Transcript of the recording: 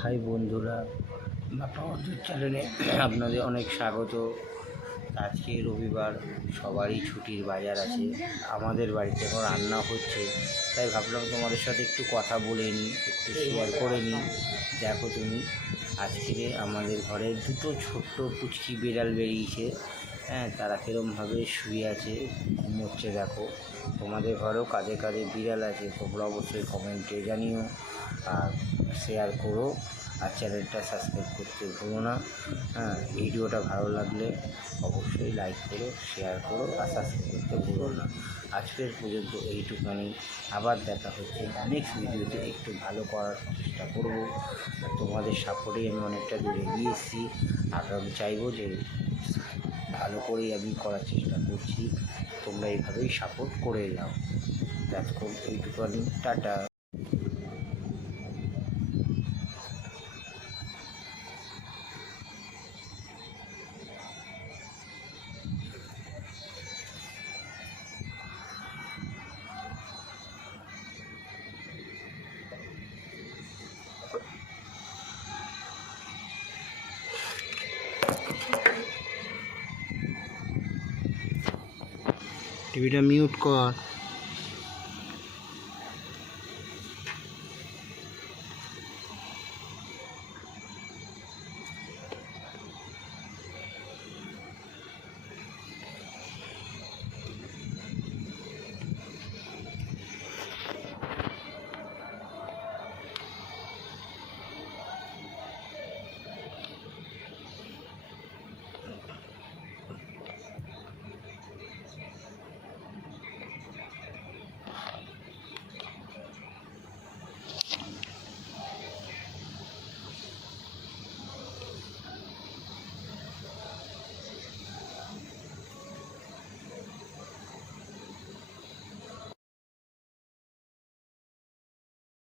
High বন্ধুরা, বাপ্পা অর্জুন চ্যানেলে আপনাদের অনেক স্বাগত। আজকে রবিবার, সবারই ছুটির বাজার আছে। আমাদের বাড়িতে এখন রান্না হচ্ছে, তাই ভাবলাম তোমাদের সাথে একটু কথা বলে নিই, একটু শেয়ার করে নিই। দেখো তুমি, আজকে আমাদের ঘরে দুটো ছোট্ট পুচকি বিড়াল বেরিয়েছে। হ্যাঁ, তারা কীরমভাবে শুয়ে আছে, ঘুমোচ্ছে। দেখো, তোমাদের ঘরেও কাঁধে কাঁধে বিড়াল আছে, তোমরা অবশ্যই কমেন্টে জানিও আর শেয়ার করো, আর চ্যানেলটা সাবস্ক্রাইব করতে ভুলো না। হ্যাঁ, ভিডিওটা ভালো লাগলে অবশ্যই লাইক করো, শেয়ার করো আর সাবস্ক্রাইব করতে ভুলো না। আজকের পর্যন্ত এইটুখানি, আবার দেখা হচ্ছে নেক্সট ভিডিওতে। একটু ভালো করার চেষ্টা করব, তোমাদের সাপোর্টেই আমি অনেকটা দূরে এগিয়ে এসেছি। আর আমি চাইবো যে ভালো করেই আমি করার চেষ্টা করছি, তোমরা এইভাবেই সাপোর্ট করে যাও। দেখো এইটুখানি, টাটা। টিভিটা মিউট কর।